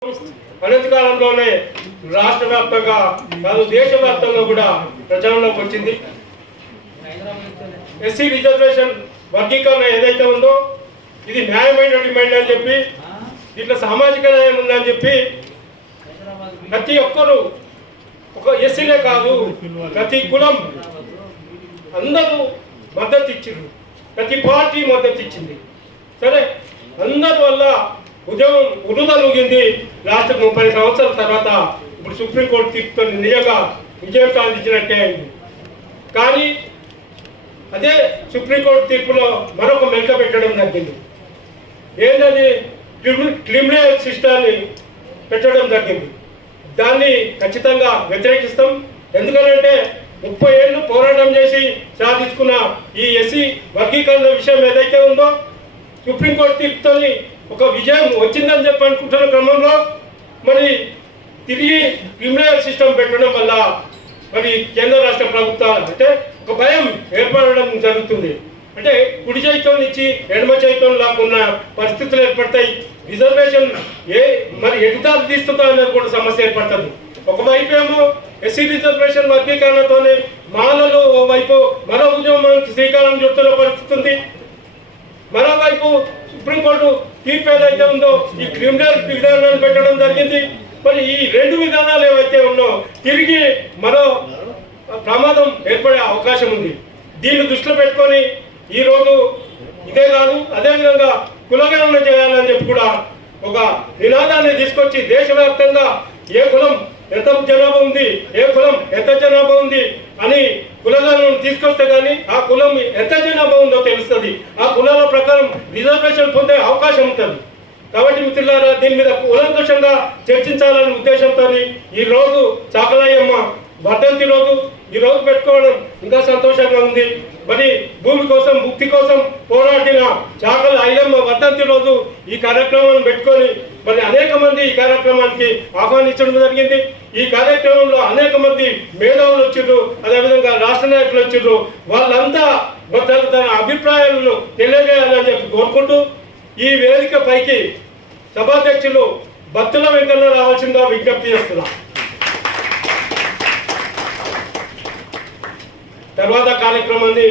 అనతి కాలంలోనే రాష్ట్ర వ్యాప్తంగా కాదు దేశవ్యాప్తంగా కూడా ప్రచారంలోకి వచ్చింది. ఎస్సీ రిజర్వేషన్ వర్గీకరణ ఏదైతే ఉందో ఇది న్యాయమైన డిమాండ్ అని చెప్పి దీంట్లో సామాజిక న్యాయం ఉందని చెప్పి ప్రతి ఒక్కరు ఒక ఎస్సీలే కాదు ప్రతి కులం అందరూ మద్దతు ఇచ్చిండ్రు. ప్రతి పార్టీ మద్దతు ఇచ్చింది. సరే అందరి వల్ల ఉద్యమం ఉరుదలుగింది లాస్ట్ ముప్పై సంవత్సరాల తర్వాత ఇప్పుడు సుప్రీంకోర్టు తీర్పుతో నిజంగా విజయం సాధించినట్టే అయింది. కానీ అదే సుప్రీంకోర్టు తీర్పులో మరొక మెలక పెట్టడం జరిగింది. ఏంటది క్రిమినల్ సిస్టాన్ని పెట్టడం జరిగింది. దాన్ని ఖచ్చితంగా వ్యతిరేకిస్తాం. ఎందుకంటే ముప్పై ఏళ్ళు పోరాటం చేసి సాధించుకున్న ఈ ఎస్సీ వర్గీకరణ విషయం ఏదైతే ఉందో సుప్రీంకోర్టు తీర్పుతోని ఒక విజయం వచ్చిందని చెప్పి అనుకుంటున్న క్రమంలో మరి తిరిగి క్రిమినల్ సిస్టమ్ పెట్టడం వల్ల మరి కేంద్ర రాష్ట్ర ప్రభుత్వాలు అంటే ఒక భయం ఏర్పడడం జరుగుతుంది. అంటే కుడి చైతం నుంచి ఎడమ చైతం లాక్కున్న పరిస్థితులు ఏర్పడతాయి. రిజర్వేషన్ ఏ మరి ఎటుదారి తీస్తుందా అనేది కూడా సమస్య ఏర్పడుతుంది. ఒకవైపు ఏమో ఎస్సీ రిజర్వేషన్ వర్గీకరణతోనే మాలలో ఓవైపు మరో ఉద్యమానికి శ్రీకారం చుడుతున్న పరిస్థితి ఉంది. మరోవైపు సుప్రీంకోర్టు తీర్పు ఏదైతే ఉందో ఈ క్రిమినల్ విధానాన్ని పెట్టడం జరిగింది. మరి ఈ రెండు విధానాలు ఏవైతే ఉన్నో తిరిగి మరో ప్రమాదం ఏర్పడే అవకాశం ఉంది. దీన్ని దృష్టిలో పెట్టుకొని ఈ రోజు ఇదే కాదు అదేవిధంగా కులగణన చేయాలని చెప్పి కూడా ఒక నినాదాన్ని తీసుకొచ్చి దేశవ్యాప్తంగా ఏ కులం ఎంత జనాభా ఉంది ఏ కులం ఎంత జనాభా ఉంది అని కులగణను తీసుకొస్తే కానీ ఆ కులం ఎంత వస్తుంది ఆ కులాల ప్రకారం రిజర్వేషన్ పొందే అవకాశం ఉంటుంది. కాబట్టి మిత్రులారా దీని మీద ఉలంకుషంగా చర్చించాలనే ఉద్దేశంతో ఈ రోజు చాకలయ్యమ్మ వర్ధంతి రోజు ఈ రోజు పెట్టుకోవడం ఇంకా సంతోషంగా ఉంది. మరి భూమి కోసం ముక్తి కోసం పోరాడిన చాకల ఐలమ్మ వర్ధంతి రోజు ఈ కార్యక్రమాన్ని పెట్టుకొని మరి అనేక మంది ఈ కార్యక్రమానికి ఆహ్వానించడం జరిగింది. ఈ కార్యక్రమంలో అనేక మంది మేధావులు వచ్చిర్రు. అదేవిధంగా రాష్ట్ర నాయకులు వచ్చిర్రు. వాళ్ళంతా తన తన అభిప్రాయాలను తెలియజేయాలని చెప్పి కోరుకుంటూ ఈ వేదిక పైకి సభాధ్యక్షులు బత్తుల వెంకన్న రావాల్సిందిగా విజ్ఞప్తి చేస్తున్నా. తర్వాత కార్యక్రమాన్ని